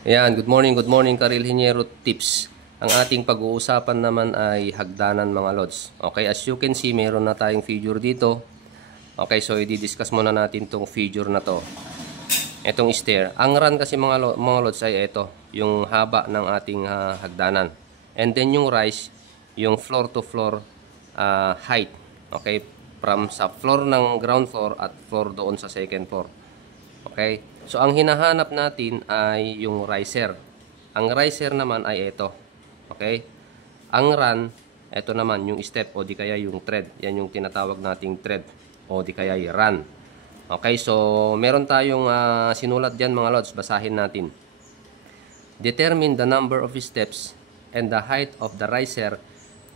Ayan, good morning Karilhinyero Tips. Ang ating pag-uusapan naman ay hagdanan mga lods. Okay, as you can see, meron na tayong figure dito. Okay, so i-discuss muna natin tong figure na to. Itong stair. Ang run kasi mga lods ay ito, yung haba ng ating hagdanan. And then yung rise, yung floor to floor height. Okay, from sa floor ng ground floor at floor doon sa second floor. Okay? So, ang hinahanap natin ay yung riser. Ang riser naman ay ito. Okay? Ang run, ito naman yung step o di kaya yung thread. Yan yung tinatawag nating thread o di kaya yung run. Okay? So, meron tayong sinulat dyan mga lods. Basahin natin. Determine the number of steps and the height of the riser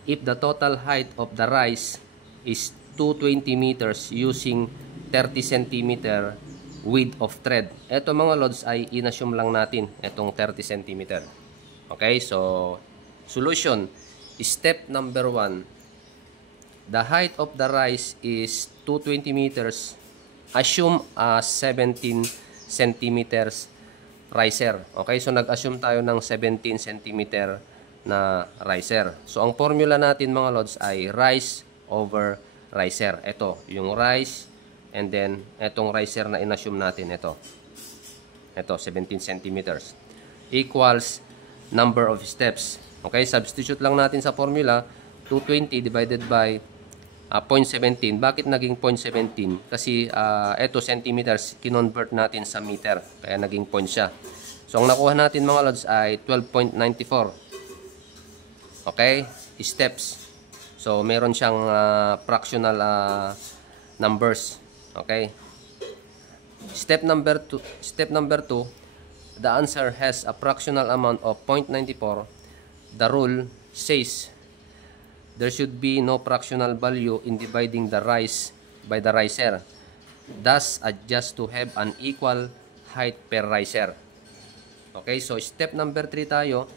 if the total height of the rise is 220 meters using 30 cm width of thread. Ito mga lods ay inassume lang natin itong 30 cm. Okay, so solution. Step number 1. The height of the rise is 220 meters. Assume 17 centimeters riser. Okay, so nag-assume tayo ng 17 cm na riser. So ang formula natin mga lods ay rise over riser. Ito, yung rise. And then, etong riser na inassume natin, ito, 17 centimeters. Equals number of steps. Okay, substitute lang natin sa formula, 220 divided by 0.17. Bakit naging 0.17? Kasi, ito, centimeters, kinonvert natin sa meter. Kaya naging point siya. So, ang nakuha natin mga lods ay 12.94. Okay, steps. So, meron siyang fractional numbers. Okay. Step number 2, the answer has a fractional amount of 0.94. The rule says there should be no fractional value in dividing the rise by the riser. Thus, adjust to have an equal height per riser. Okay, so step number 3 tayo.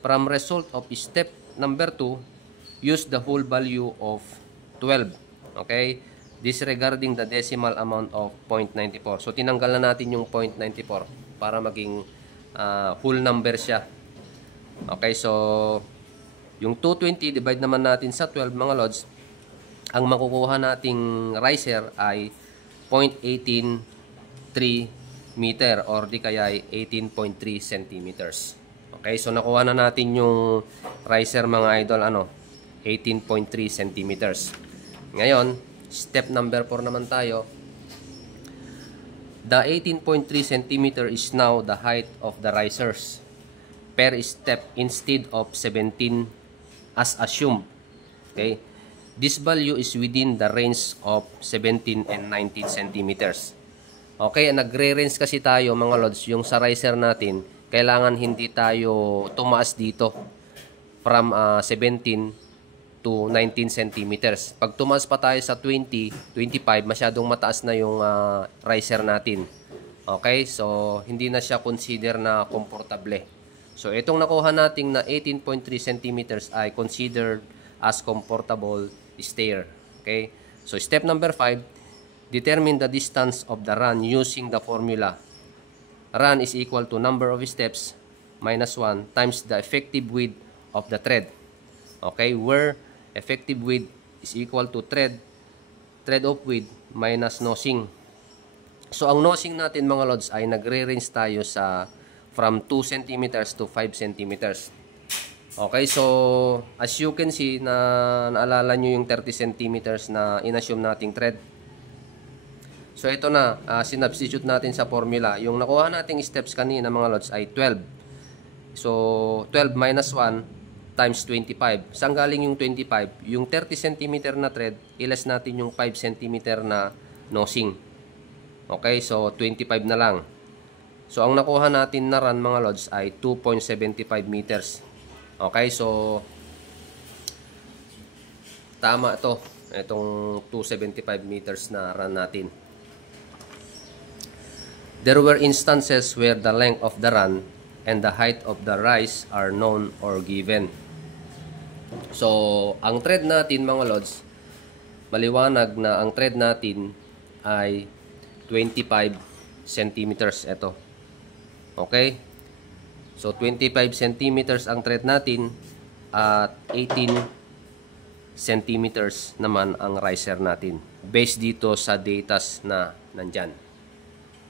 From result of step number 2, use the whole value of 12. Okay. Disregarding the decimal amount of 0.94. So, tinanggal na natin yung 0.94 para maging whole number siya. Okay, so, yung 220 divide naman natin sa 12 mga lods, ang makukuha nating riser ay 0.183 meter or di kaya ay 18.3 centimeters. Okay, so nakuha na natin yung riser mga idol, 18.3 centimeters. Ngayon, step number 4 naman tayo. The 18.3 cm is now the height of the risers per step instead of 17 as assumed. Okay? This value is within the range of 17 and 19 centimeters. Okay, nagre-range kasi tayo mga lods, yung sa riser natin, kailangan hindi tayo tumaas dito from 17 to 19 centimeters. Pag tumaas pa tayo sa 20, 25, masyadong mataas na yung riser natin. Okay? So, hindi na siya consider na komportable. So, itong nakuha nating na 18.3 centimeters ay considered as comfortable stair. Okay? So, step number 5, determine the distance of the run using the formula. Run is equal to number of steps minus 1 times the effective width of the thread. Okay? Where effective width is equal to thread of width minus nosing. So, ang nosing natin mga lods ay nagre-range tayo sa from 2 cm to 5 cm. Okay, so as you can see, naalala nyo yung 30 cm na inassume nating thread. So, ito na, sinubstitute natin sa formula. Yung nakuha nating steps kanina mga lods ay 12. So, 12 minus 1 times 25. Saan galing yung 25? Yung 30 cm na thread, ilas natin yung 5 cm na nosing. Okay, so 25 na lang. So, ang nakuha natin na run mga lods ay 2.75 meters. Okay, so tama to. Itong 275 meters na run natin. There were instances where the length of the run and the height of the rise are known or given. So, ang thread natin mga lods, maliwanag na ang thread natin ay 25 centimeters. Ito. Okay? So 25 centimeters ang thread natin at 18 centimeters naman ang riser natin. Based dito sa datas na nandyan.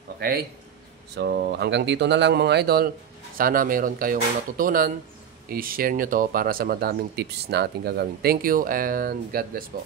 Okay? So hanggang dito na lang mga idol. Sana mayroon kayong natutunan. I-share nyo to para sa madaming tips na ating gagawin. Thank you and God bless po.